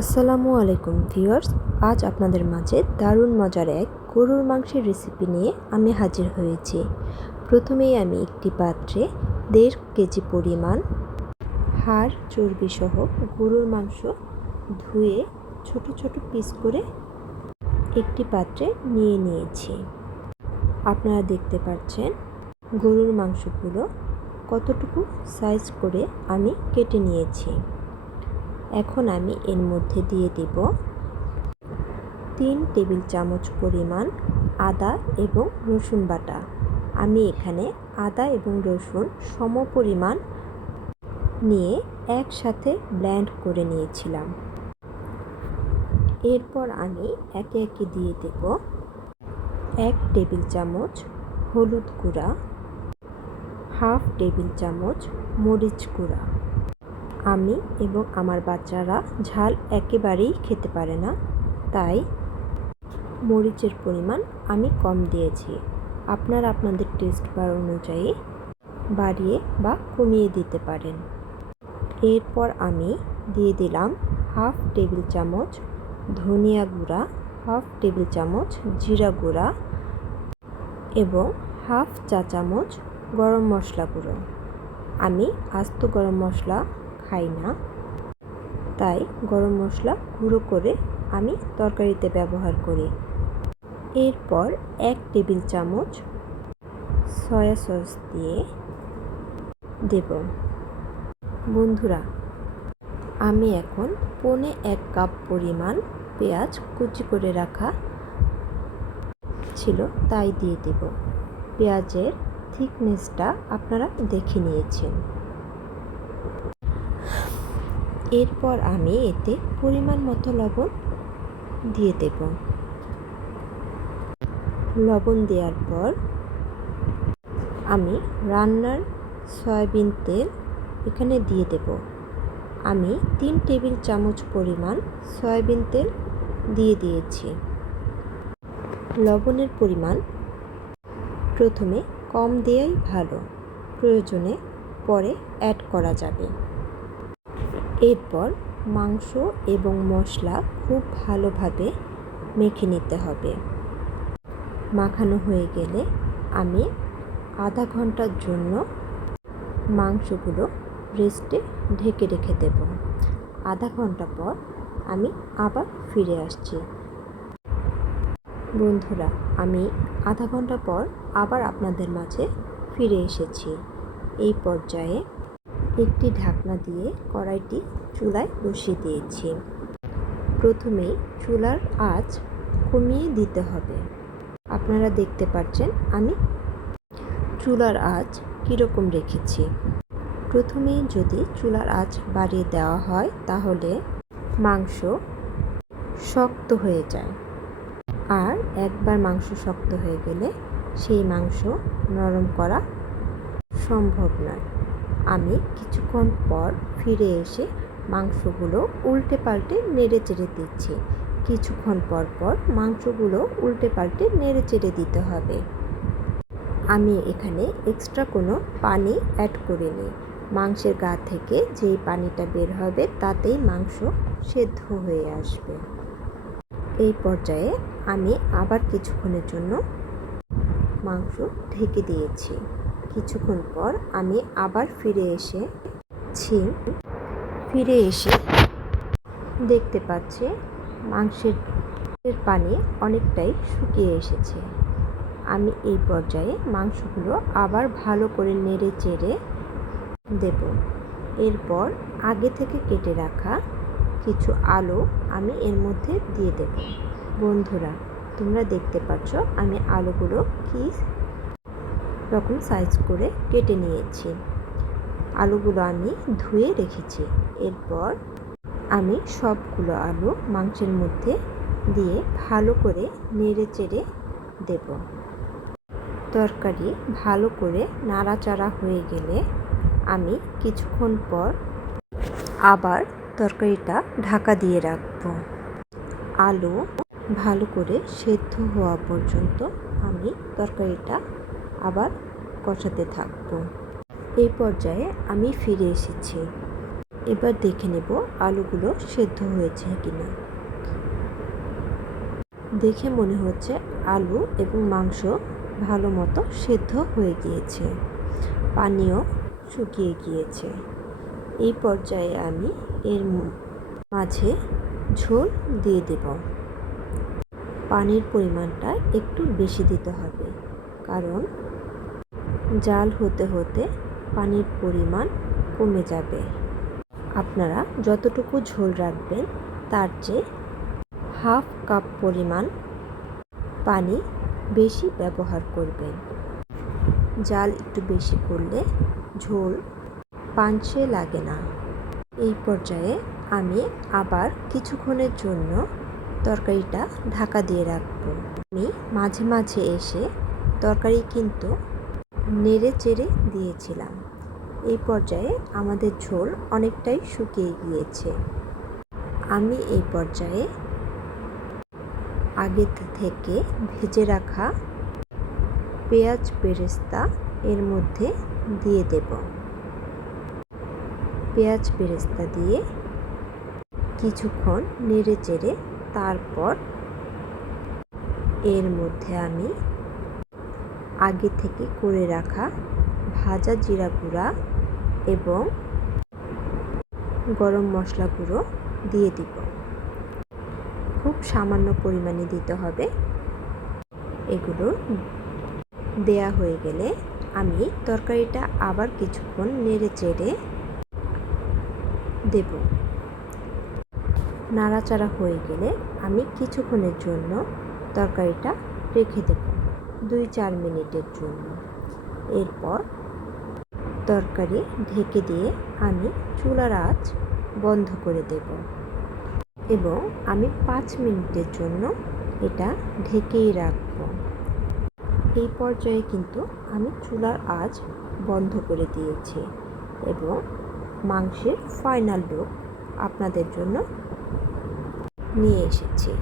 আসসালামু আলাইকুম ভিউয়ার্স, আজ আপনাদের মাঝে দারুণ মজার এক গরুর মাংসের রেসিপি নিয়ে আমি হাজির হয়েছি। প্রথমেই আমি একটি পাত্রে দেড় কেজি পরিমাণ হাড় চর্বি সহ গরুর মাংস ধুয়ে ছোট ছোট পিস করে একটি পাত্রে নিয়ে নিয়েছি। আপনারা দেখতে পাচ্ছেন গরুর মাংসগুলো কতটুকু সাইজ করে আমি কেটে নিয়েছি। এখন আমি এর মধ্যে দিয়ে দেব তিন টেবিল চামচ পরিমাণ আদা এবং রসুন বাটা। আমি এখানে আদা এবং রসুন সম পরিমাণ নিয়ে একসাথে ব্ল্যান্ড করে নিয়েছিলাম। এরপর আমি একে একে দিয়ে দেব এক টেবিল চামচ হলুদ গুঁড়া, হাফ টেবিল চামচ মরিচ গুঁড়া। আমি এবং আমার বাচ্চারা ঝাল একেবারেই খেতে পারে না, তাই মরিচের পরিমাণ আমি কম দিয়েছি। আপনারা আপনাদের টেস্ট বার অনুযায়ী বাড়িয়ে বা কমিয়ে দিতে পারেন। এরপর আমি দিয়ে দিলাম হাফ টেবিল চামচ ধনিয়া গুঁড়া, হাফ টেবিল চামচ জিরা গুঁড়া এবং হাফ চা চামচ গরম মশলা গুঁড়ো। আমি আস্ত গরম মশলা খাই না। তাই গরম মশলা গুঁড়ো করে আমি তরকারিতে ব্যবহার করি। এরপর এক টেবিল চামচ সয়া সস দিয়ে দেব। বন্ধুরা, আমি এখন পনে এক কাপ পরিমাণ পেঁয়াজ কুচি করে রাখা ছিল তাই দিয়ে দেব। পেঁয়াজের থিকনেসটা আপনারা দেখে নিয়েছেন। এরপর আমি এতে পরিমাণ মতো লবণ দিয়ে দেব। লবণ দেওয়ার পর আমি রান্নার সয়াবিন তেল এখানে দিয়ে দেব। আমি তিন টেবিল চামচ পরিমাণ সয়াবিন তেল দিয়ে দিয়েছি। লবণের পরিমাণ প্রথমে কম দেওয়াই ভালো, প্রয়োজনে পরে অ্যাড করা যাবে। এরপর মাংস এবং মশলা খুব ভালোভাবে মেখে নিতে হবে। মাখানো হয়ে গেলে আমি আধা ঘণ্টার জন্য মাংসগুলো রেস্টে ঢেকে রেখে দেব। আধা ঘণ্টা পর আমি আবার ফিরে আসছি। বন্ধুরা, আমি আধা ঘণ্টা পর আবার আপনাদের মাঝে ফিরে এসেছি। এই পর্যায়ে একটি ঢাকনা দিয়ে কড়াইটি চুলায় বসিয়ে দিয়েছি। প্রথমেই চুলার আঁচ কমিয়ে দিতে হবে। আপনারা দেখতে পাচ্ছেন আমি চুলার আঁচ কীরকম রেখেছি। প্রথমেই যদি চুলার আঁচ বাড়িয়ে দেওয়া হয়, তাহলে মাংস শক্ত হয়ে যায়। আর একবার মাংস শক্ত হয়ে গেলে সেই মাংস নরম করা সম্ভব নয়। আমি কিছুক্ষণ পর ফিরে এসে মাংসগুলো উল্টে পাল্টে নেড়ে চেড়ে দিচ্ছি। কিছুক্ষণ পর পর মাংসগুলো উল্টে পাল্টে নেড়ে চেড়ে দিতে হবে। আমি এখানে এক্সট্রা কোনো পানি অ্যাড করিনি। মাংসের গা থেকে যেই পানিটা বের হবে তাতেই মাংস সেদ্ধ হয়ে আসবে। এই পর্যায়ে আমি আবার কিছুক্ষণের জন্য মাংস ঢেকে দিয়েছি। কিছুক্ষণ পর আমি আবার ফিরে এসেছি ফিরে এসে দেখতে পাচ্ছি মাংসের পানি অনেকটাই শুকিয়ে এসেছে। আমি এই পর্যায়ে মাংসগুলো আবার ভালো করে নেড়ে চেড়ে দেব। এরপর আগে থেকে কেটে রাখা কিছু আলু আমি এর মধ্যে দিয়ে দেব। বন্ধুরা, তোমরা দেখতে পাচ্ছ আমি আলুগুলো কি রকম সাইজ করে কেটে নিয়েছি। আলুগুলো আমি ধুয়ে রেখেছি। এরপর আমি সবগুলো আলু মাংসের মধ্যে দিয়ে ভালো করে নেড়ে চেড়ে দেব। তরকারি ভালো করে নাড়াচাড়া হয়ে গেলে আমি কিছুক্ষণ পর আবার তরকারিটা ঢাকা দিয়ে রাখব। আলু ভালো করে সেদ্ধ হওয়া পর্যন্ত আমি তরকারিটা আবার কষাতে থাকব। এই পর্যায়ে আমি ফিরে এসেছি। এবার দেখে নেব আলুগুলো সেদ্ধ হয়েছে কিনা। দেখে মনে হচ্ছে আলু এবং মাংস ভালো মতো সেদ্ধ হয়ে গিয়েছে। পানিও শুকিয়ে গিয়েছে। এই পর্যায়ে আমি এর মাঝে ঝোল দিয়ে দেব। পানির পরিমাণটা একটু বেশি দিতে হবে, কারণ জাল হতে হতে পানির পরিমাণ কমে যাবে। আপনারা যতটুকু ঝোল রাখবেন, তার চেয়ে হাফ কাপ পরিমাণ পানি বেশি ব্যবহার করবেন। জাল একটু বেশি করলে ঝোল পাঞ্চে লাগে না। এই পর্যায়ে আমি আবার কিছুক্ষণের জন্য তরকারিটা ঢাকা দিয়ে রাখব। আমি মাঝে মাঝে এসে তরকারি কিন্তু নেড়ে চেড়ে দিয়েছিলাম। এই পর্যায়ে আমাদের ঝোল অনেকটাই শুকিয়ে গিয়েছে। আমি এই পর্যায়ে আগে থেকে ভেজে রাখা পেঁয়াজ বেরেস্তা এর মধ্যে দিয়ে দেব। পেঁয়াজ বেরেস্তা দিয়ে কিছুক্ষণ নেড়ে চেড়ে তারপর এর মধ্যে আমি আগে থেকে করে রাখা ভাজা জিরা গুঁড়া এবং গরম মশলা গুঁড়ো দিয়ে দিব। খুব সামান্য পরিমাণে দিতে হবে। এগুলো দেয়া হয়ে গেলে আমি তরকারিটা আবার কিছুক্ষণ নেড়ে চেড়ে দেব। নাড়াচাড়া হয়ে গেলে আমি কিছুক্ষণের জন্য তরকারিটা রেখে দেব। দুই চার মিনিটের জন্য। এরপর তরকারি ঢেকে দিয়ে আমি চুলার আঁচ বন্ধ করে দেব এবং আমি পাঁচ মিনিটের জন্য এটা ঢেকেই রাখব। এই পর্যায়ে কিন্তু আমি চুলার আঁচ বন্ধ করে দিয়েছি এবং মাংসের ফাইনাল লুক আপনাদের জন্য নিয়ে এসেছি।